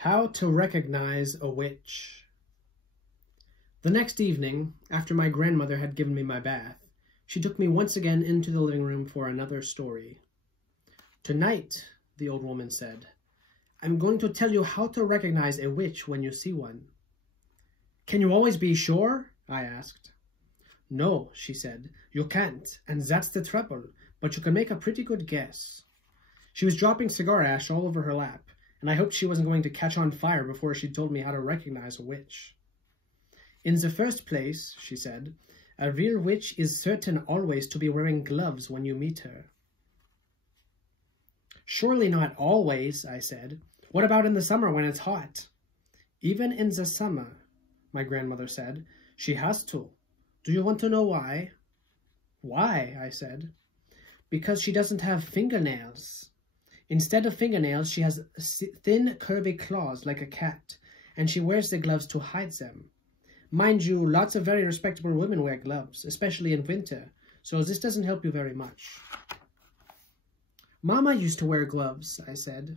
How to recognize a witch. The next evening, after my grandmother had given me my bath, she took me once again into the living room for another story. "Tonight," the old woman said, "I'm going to tell you how to recognize a witch when you see one." "Can you always be sure?" I asked. "No," she said, "you can't, and that's the trouble, but you can make a pretty good guess." She was dropping cigar ash all over her lap, and I hoped she wasn't going to catch on fire before she told me how to recognize a witch. "In the first place," she said, "a real witch is certain always to be wearing gloves when you meet her." "Surely not always," I said. "What about in the summer when it's hot?" "Even in the summer," my grandmother said, "she has to. Do you want to know why?" "Why?" I said. "Because she doesn't have fingernails. Instead of fingernails, she has thin, curvy claws like a cat, and she wears the gloves to hide them. Mind you, lots of very respectable women wear gloves, especially in winter, so this doesn't help you very much." "Mama used to wear gloves," I said.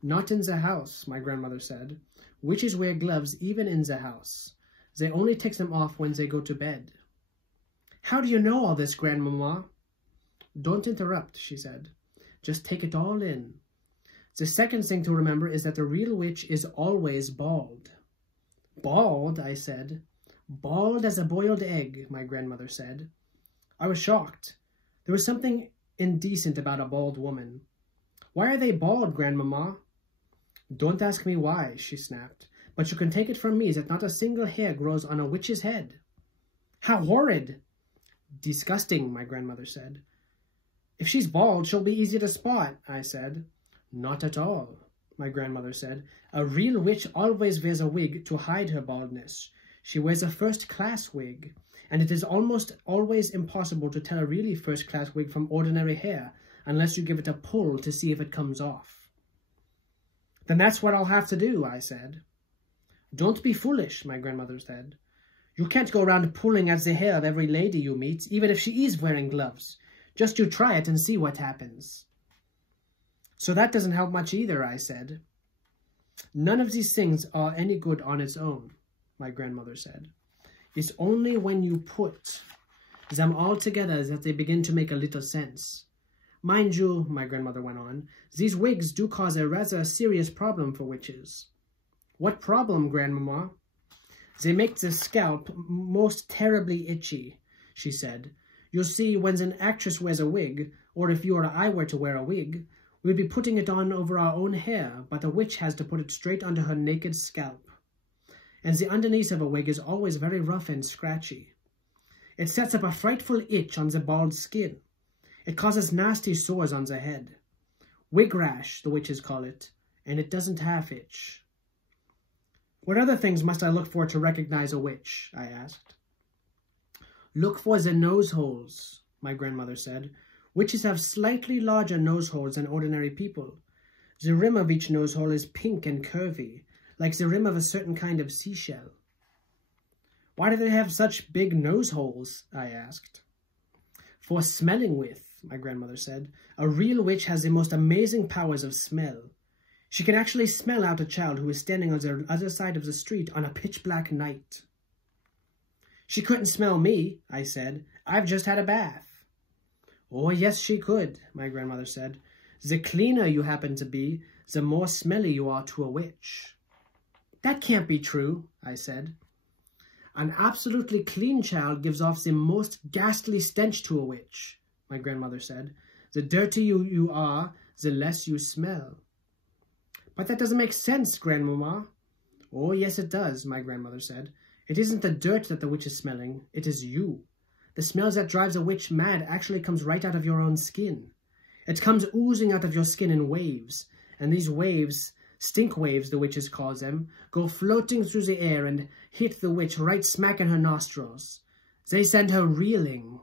"Not in the house," my grandmother said. "Witches wear gloves even in the house. They only take them off when they go to bed." "How do you know all this, Grandmama?" "Don't interrupt," she said. "Just take it all in. The second thing to remember is that the real witch is always bald." "Bald?" I said. "Bald as a boiled egg," my grandmother said. I was shocked. There was something indecent about a bald woman. "Why are they bald, Grandmama?" "Don't ask me why," she snapped, "but you can take it from me that not a single hair grows on a witch's head." "How horrid!" "Disgusting," my grandmother said. "If she's bald, she'll be easy to spot," I said. "Not at all," my grandmother said. "A real witch always wears a wig to hide her baldness. She wears a first-class wig, and it is almost always impossible to tell a really first-class wig from ordinary hair unless you give it a pull to see if it comes off." "Then that's what I'll have to do," I said. "Don't be foolish," my grandmother said. "You can't go around pulling at the hair of every lady you meet, even if she is wearing gloves. Just you try it and see what happens." "So that doesn't help much either," I said. "None of these things are any good on its own," my grandmother said. "It's only when you put them all together that they begin to make a little sense. Mind you," my grandmother went on, "these wigs do cause a rather serious problem for witches." "What problem, Grandmama?" "They make the scalp most terribly itchy," she said. "You see, when an actress wears a wig, or if you or I were to wear a wig, we'd be putting it on over our own hair, but a witch has to put it straight onto her naked scalp. And the underneath of a wig is always very rough and scratchy. It sets up a frightful itch on the bald skin. It causes nasty sores on the head. Wig rash, the witches call it, and it doesn't half itch." "What other things must I look for to recognize a witch?" I asked. "Look for the nose holes," my grandmother said. "Witches have slightly larger nose holes than ordinary people. The rim of each nose hole is pink and curvy, like the rim of a certain kind of seashell." "Why do they have such big nose holes?" I asked. "For smelling with," my grandmother said. "A real witch has the most amazing powers of smell. She can actually smell out a child who is standing on the other side of the street on a pitch-black night." "She couldn't smell me," I said. "I've just had a bath." "Oh, yes, she could," my grandmother said. "The cleaner you happen to be, the more smelly you are to a witch." "That can't be true," I said. "An absolutely clean child gives off the most ghastly stench to a witch," my grandmother said. "The dirtier you are, the less you smell." "But that doesn't make sense, Grandmama." "Oh, yes, it does," my grandmother said. "It isn't the dirt that the witch is smelling, it is you. The smell that drives a witch mad actually comes right out of your own skin. It comes oozing out of your skin in waves, and these waves, stink waves the witches call them, go floating through the air and hit the witch right smack in her nostrils. They send her reeling."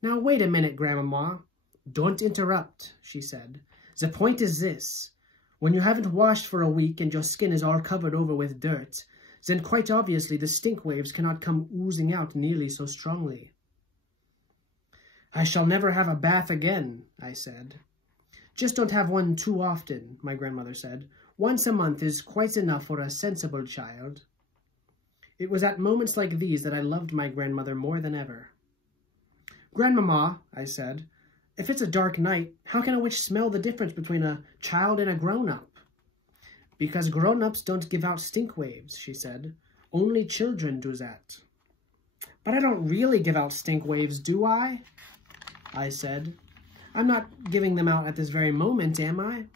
"Now wait a minute, Grandmama." "Don't interrupt," she said. "The point is this. When you haven't washed for a week and your skin is all covered over with dirt, then quite obviously the stink waves cannot come oozing out nearly so strongly." "I shall never have a bath again," I said. "Just don't have one too often," my grandmother said. Once a month is quite enough for a sensible child. It was at moments like these that I loved my grandmother more than ever. Grandmama, I said, if it's a dark night, how can a witch smell the difference between a child and a grown-up? Because grown-ups don't give out stink waves, she said. Only children do that. But I don't really give out stink waves, do I? I said. I'm not giving them out at this very moment, am I?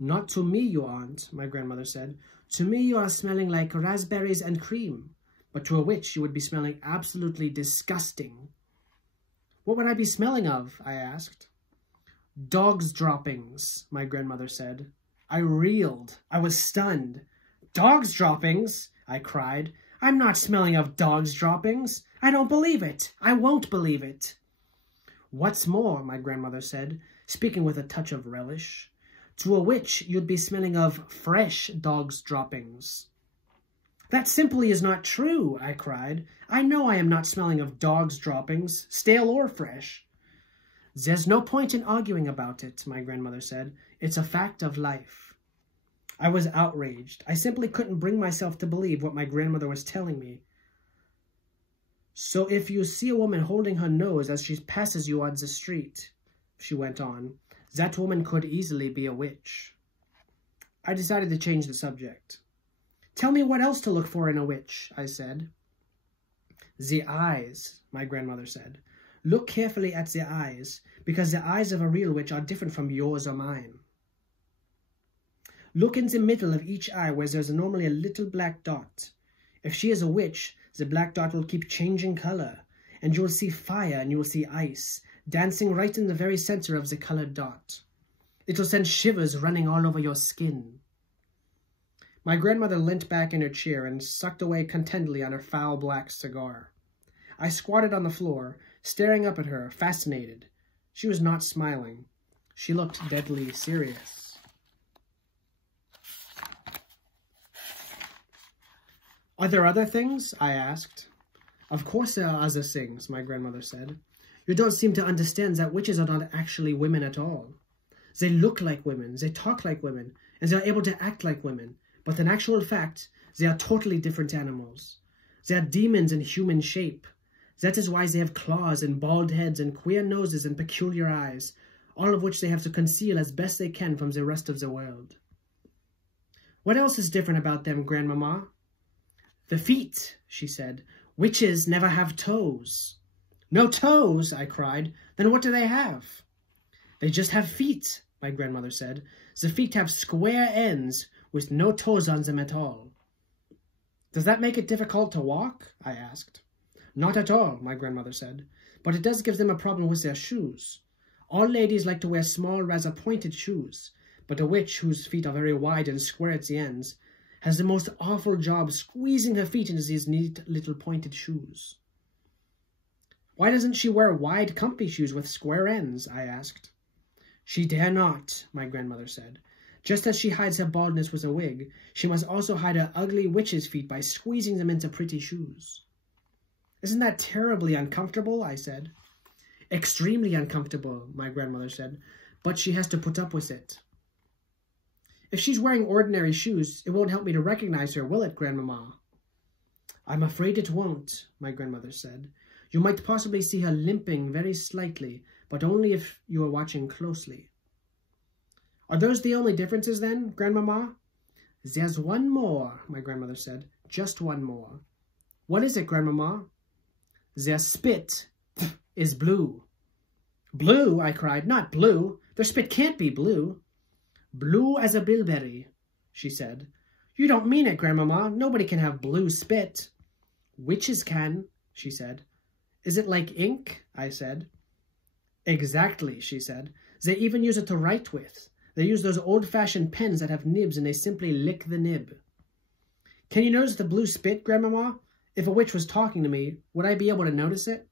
Not to me, you aren't, my grandmother said. To me, you are smelling like raspberries and cream. But to a witch, you would be smelling absolutely disgusting. What would I be smelling of? I asked. Dog's droppings, my grandmother said. I reeled. I was stunned. Dog's droppings? I cried. I'm not smelling of dog's droppings. I don't believe it. I won't believe it. What's more, my grandmother said, speaking with a touch of relish, to a witch you'd be smelling of fresh dog's droppings. That simply is not true, I cried. I know I am not smelling of dog's droppings, stale or fresh. There's no point in arguing about it, my grandmother said. It's a fact of life. I was outraged. I simply couldn't bring myself to believe what my grandmother was telling me. So if you see a woman holding her nose as she passes you on the street, she went on, that woman could easily be a witch. I decided to change the subject. Tell me what else to look for in a witch, I said. The eyes, my grandmother said. Look carefully at the eyes, because the eyes of a real witch are different from yours or mine. Look in the middle of each eye where there's normally a little black dot. If she is a witch, the black dot will keep changing color, and you will see fire and you will see ice, dancing right in the very center of the colored dot. It will send shivers running all over your skin. My grandmother leant back in her chair and sucked away contentedly on her foul black cigar. I squatted on the floor, staring up at her, fascinated. She was not smiling. She looked deadly serious. Are there other things? I asked. Of course there are other things, my grandmother said. You don't seem to understand that witches are not actually women at all. They look like women, they talk like women, and they are able to act like women. But in actual fact, they are totally different animals. They are demons in human shape. That is why they have claws and bald heads and queer noses and peculiar eyes, all of which they have to conceal as best they can from the rest of the world. What else is different about them, Grandmama? The feet, she said. Witches never have toes. No toes, I cried. Then what do they have? They just have feet, my grandmother said. The feet have square ends with no toes on them at all. Does that make it difficult to walk? I asked. Not at all, my grandmother said, but it does give them a problem with their shoes. All ladies like to wear small, rather pointed shoes, but a witch, whose feet are very wide and square at the ends, has the most awful job squeezing her feet into these neat little pointed shoes. Why doesn't she wear wide, comfy shoes with square ends? I asked. She dare not, my grandmother said. Just as she hides her baldness with a wig, she must also hide her ugly witch's feet by squeezing them into pretty shoes. Isn't that terribly uncomfortable? I said. Extremely uncomfortable, my grandmother said, but she has to put up with it. If she's wearing ordinary shoes, it won't help me to recognize her, will it, Grandmama? I'm afraid it won't, my grandmother said. You might possibly see her limping very slightly, but only if you are watching closely. Are those the only differences then, Grandmama? There's one more, my grandmother said. Just one more. What is it, Grandmama? Their spit is blue. Blue, I cried. Not blue. Their spit can't be blue. Blue as a bilberry, she said. You don't mean it, Grandmama. Nobody can have blue spit. Witches can, she said. Is it like ink? I said. Exactly, she said. They even use it to write with. They use those old-fashioned pens that have nibs and they simply lick the nib. Can you notice the blue spit, Grandmama? If a witch was talking to me, would I be able to notice it?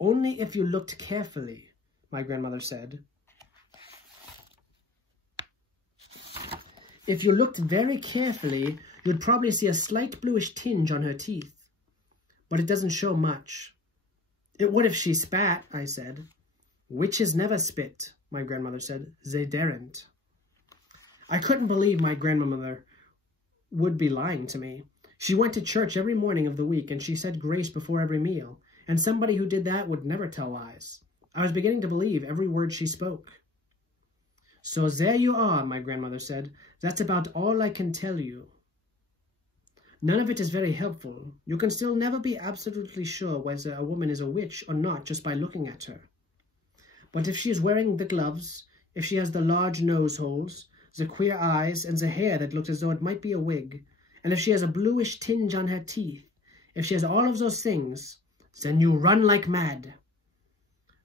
Only if you looked carefully, my grandmother said. If you looked very carefully, you'd probably see a slight bluish tinge on her teeth. But it doesn't show much. It would if she spat, I said. Witches never spit, my grandmother said. They daren't. I couldn't believe my grandmother would be lying to me. She went to church every morning of the week, and she said grace before every meal, and somebody who did that would never tell lies. I was beginning to believe every word she spoke. So there you are, my grandmother said. That's about all I can tell you. None of it is very helpful. You can still never be absolutely sure whether a woman is a witch or not just by looking at her. But if she is wearing the gloves, if she has the large nose holes, the queer eyes, and the hair that looks as though it might be a wig, and if she has a bluish tinge on her teeth, if she has all of those things, then you run like mad.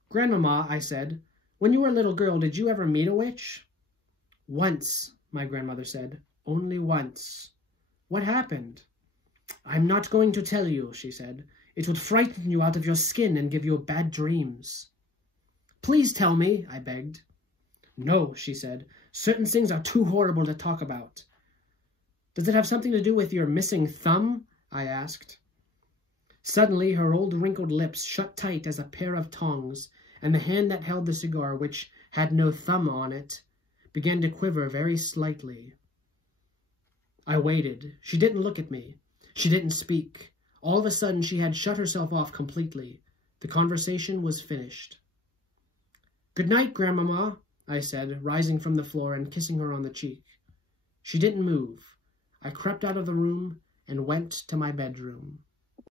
Grandmama, I said, when you were a little girl, did you ever meet a witch? Once, my grandmother said. Only once. What happened? I'm not going to tell you, she said. It would frighten you out of your skin and give you bad dreams. Please tell me, I begged. No, she said. Certain things are too horrible to talk about. Does it have something to do with your missing thumb? I asked. Suddenly, her old wrinkled lips shut tight as a pair of tongs, and the hand that held the cigar, which had no thumb on it, began to quiver very slightly. I waited. She didn't look at me. She didn't speak. All of a sudden, she had shut herself off completely. The conversation was finished. Good night, Grandmama, I said, rising from the floor and kissing her on the cheek. She didn't move. I crept out of the room and went to my bedroom.